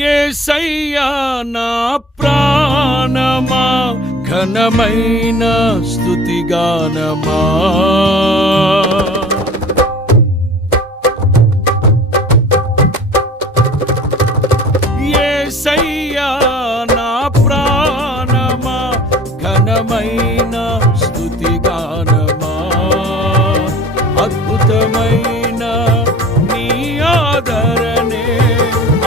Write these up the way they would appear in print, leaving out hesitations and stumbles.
యేసయ్యా నా ప్రాణమా ఘనమైన స్తుతిగానమా. యేసయ్యా నా ప్రాణమా ఘనమైన స్తుతిగానమా. అద్భుతమైన నీ ఆదరణే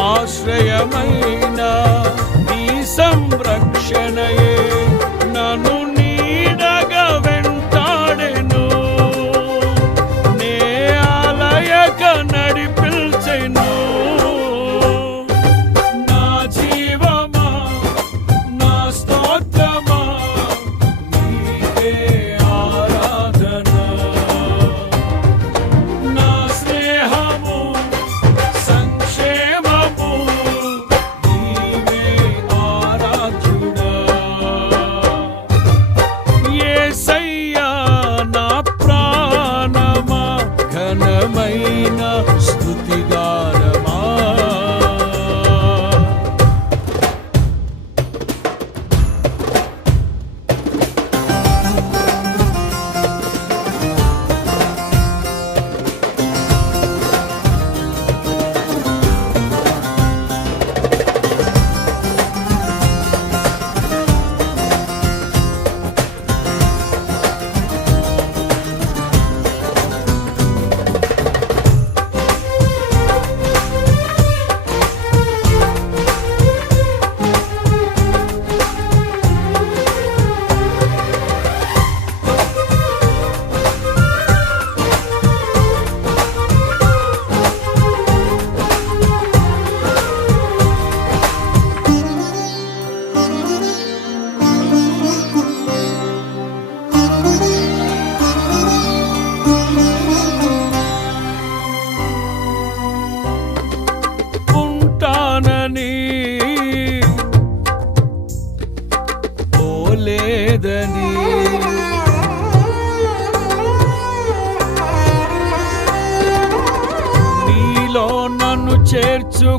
ఆశ్రయమైన నీ సంరక్షణయే నన్ను నీడగా వెంటాడెను. నే ఆలయక నడిపించెను. నా జీవమా నా స్తోత్రమా నీకే ఆరాధన. నా స్నేహము సంక్షేమము నీవే ఆరాధ్యుడా. యేసయ్యా నా ప్రాణమా ఘనమైన స్తుతిగానమా. ఉంటానని పోలేదని నీలో నన్ను చేర్చుకున్నావని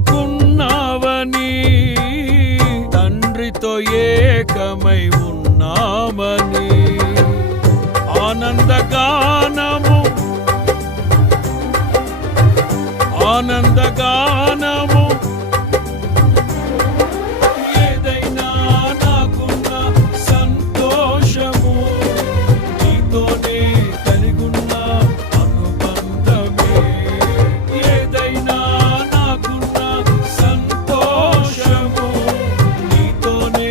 తండ్రితో ఏకమై ఉన్నామని ఆనందగానము ఆనందగానము. ఏదైనా నాకున్న సంతోషము నీతోనే కలిగున్న అనుబంధమే. ఏదైనా నాకున్న సంతోషము నీతోనే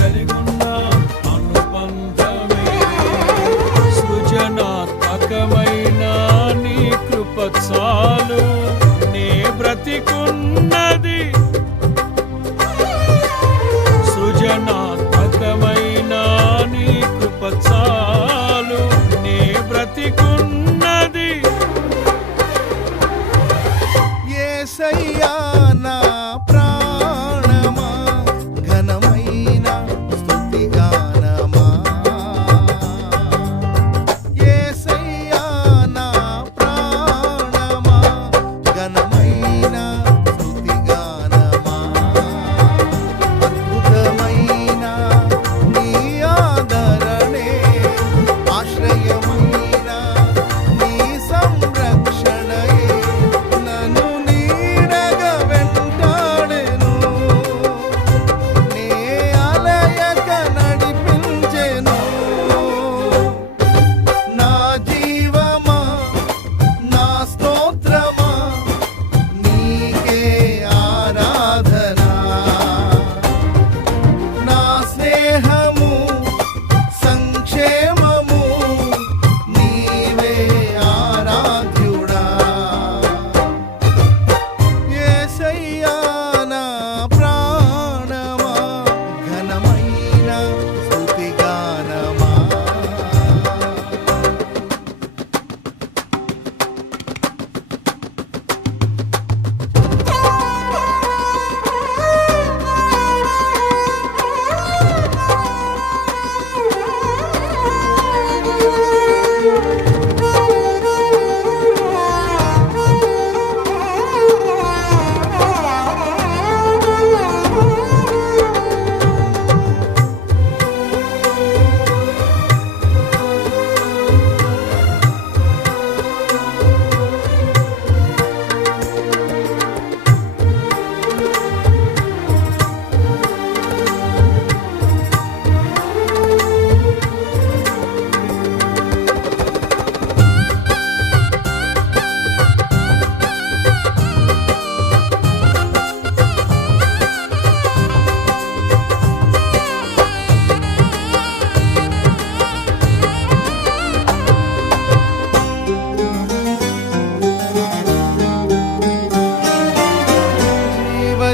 కలిగున్న అనుబంధమే. సృజనాత్మకమైన నీ కృప చాలు నే బ్రతికున్నది. సృజనాత్మకమైన నీ కృప చాలు నే బ్రతికున్నది. యేసయ్యా నా ప్రాణమా ఘనమైన స్తుతిగానమా. యేసయ్యా నా ప్రాణమా ఘనమైన స్తుతిగానమా. అద్భుతమైన నీ ఆదరణే ఆశ్రయమైన నీ సంరక్షణయే నన్ను నీడగా వెంట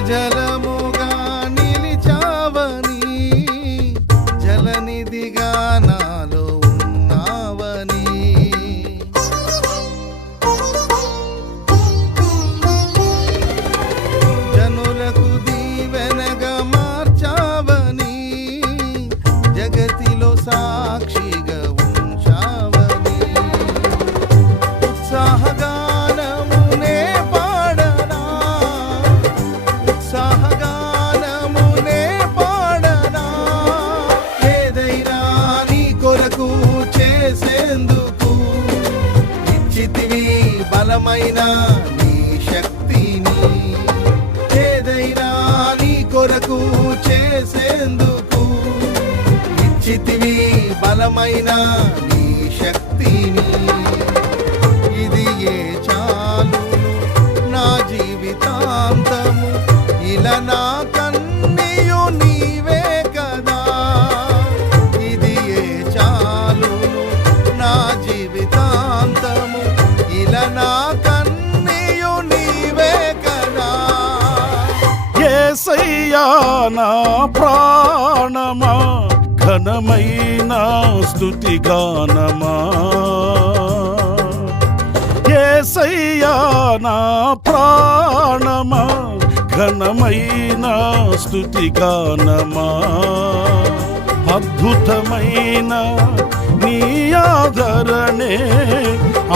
జలజలముగా నిలిచావని, జలనిధిగా నాలో ఉన్నావని, జనులకు దీవెనగా మార్చావని, జగతిలో సాక్షిగా ఉంచావని, ఉత్సాహగానమునే పాడనా, ఉత్సాహగానమునే పాడనా, ఏదైనా నీ కొరకు చేసేందుకు ఇచ్చితివి బలమైన నీ శక్తిని, ఏదైనా నీ కొరకు చేసేందుకు ఇచ్చితివి బలమైన నీ శక్తిని, ఇది ఏ చాలును నా జీవితాంతము, ఇలా నా కన్నీయు నీవే కదా, ఇది ఏ చాలును నా జీవితాంతము, ఇలా నా కన్నీయు నీవే కదా. యేసయ్యా నా ప్రాణమా, ఘనమైన స్తుతి గానమా, యేసయ్యా నా ప్రాణమా, ఘనమైన స్తుతి గానమా, అద్భుతమైన నీ ఆదరణే,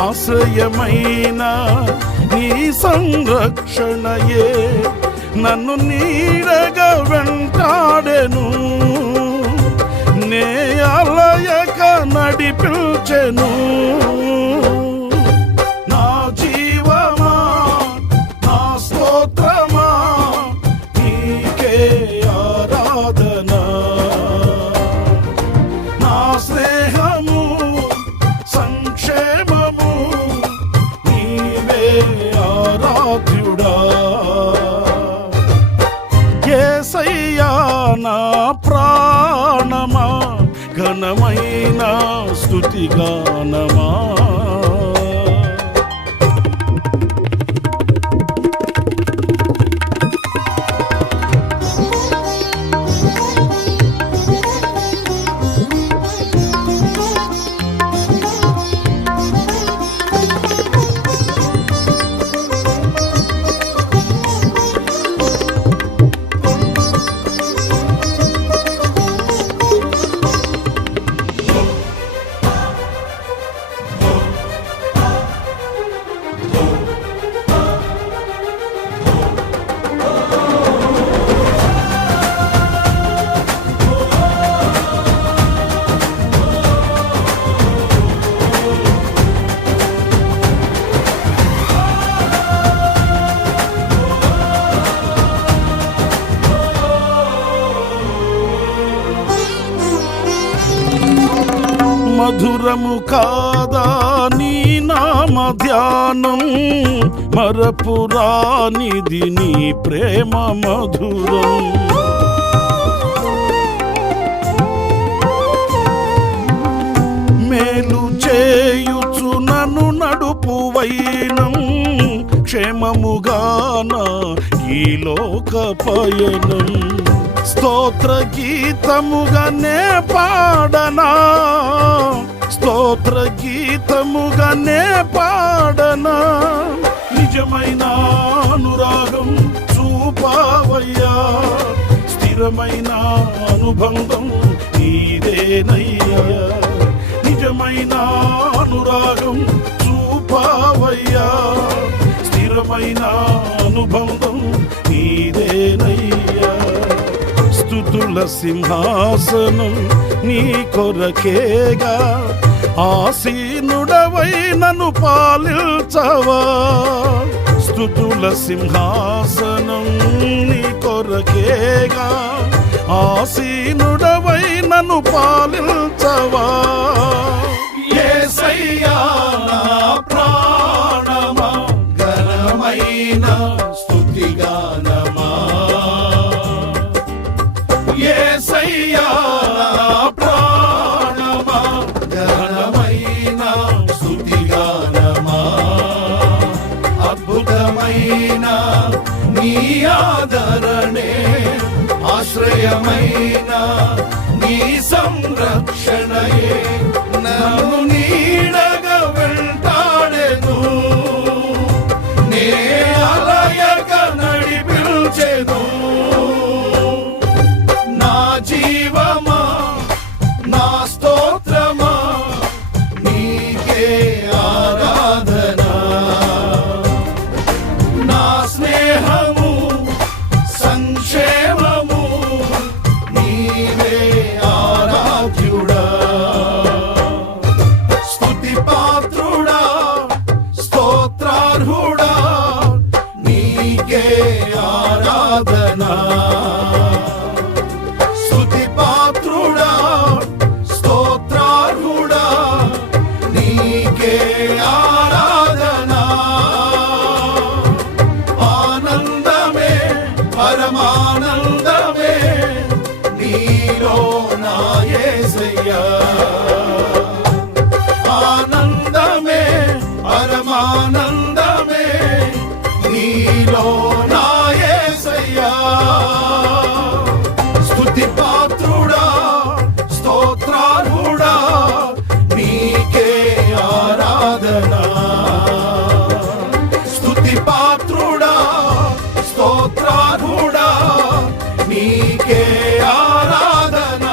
ఆశ్రయమైన నీ సంరక్షణయే నన్ను నీడగా వెంటాడెను, నే అలయక నడిపించెను. నా జీవమా నా స్తోత్రమా నీకే ఆరాధన, నా స్నేహము సంక్షేమము నీవే ఆరాధ్యుడా. యేసయ్యా నా ప్రాణమా, ఘనమైన స్తుతి గానమా. మధురము కాదా నీ నామ ధ్యానం, మరపురానిది నీ ప్రేమ మధురం. మేలు చేయుచు నన్ను నడుపు వైనం, క్షేమముగాన ఈ లోక పయనం, స్తోత్ర గీతముగానే పాడనా, స్తోత్ర గీతముగానే పాడనా, నిజమైన అనురాగం చూపావయ్యా, స్థిరమైన అనుబంధం నీదేనయ్యా, నిజమైన అనురాగం చూపావయ్యా, స్థిరమైన అనుబంధం నీదేనయ్యా. స్తుతుల సింహాసనం నీ కొరకేగా, ఆసీనుడవై నన్ను పాలించవా, స్తుతుల సింహాసనం నీ కొరకేగా, ఆసీనుడవై నన్ను పాలించవా. యేసయ్యా నా ప్రాణమా, ఘనమైన స్తుతి గానమా, యేసయ్యా నా ప్రాణమా, ఘనమైన స్తుతి గానమా, అద్భుతమైన నీ నీ ఆదరణే ఆశ్రయమైన నీ సంరక్షణయే నన్ను నీడగా వెంటాడెను నే అలయక నడిపించెను నా జీవమా నా స్తోత్రమా నీకే ఆరాధన నా స్నేహము సంక్షేమము నీవే ఆరాధ్యుడా స్తుతి పాత్రుడా స్తోత్రార్హుడా నీకే ఆరాధన స్తుతి పాత్రుడా స్తోత్రార్హుడా నీకే ఆరాధన ఆనందమే పరమానందమే నీలో నా యేసయ్యా ఆనందమే పరమానందమే నీలో నా యేసయ్యా స్తుతి పాత్రుడా స్తోత్రార్హుడా నీకే ఆరాధన స్తుతి పాత్రుడా స్తోత్రార్హుడా నీకే ఆరాధన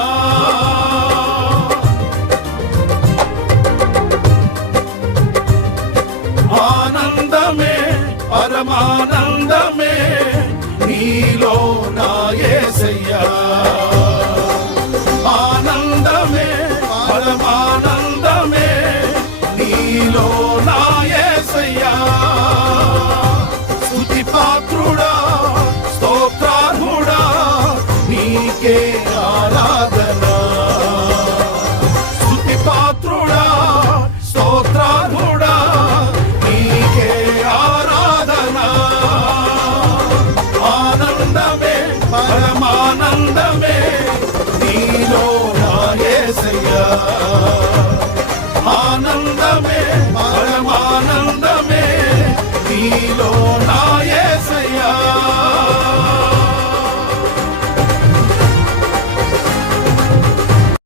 ఆనందమే పరమానందమే నీలో నా యేసయ్యా ఆనందమే పరమానందమే నీలో నా యేసయ్యా స్తుతి పాత్రుడా స్తోత్రార్హుడా నీకే ఆరాధన స్తుతి పాత్రుడా స్తోత్రార్హుడా నీకే ఆరాధన ఆనందమే పరమానందమే నీలో నా యేసయ్యా ఆనందమే పరమానందమే నీలో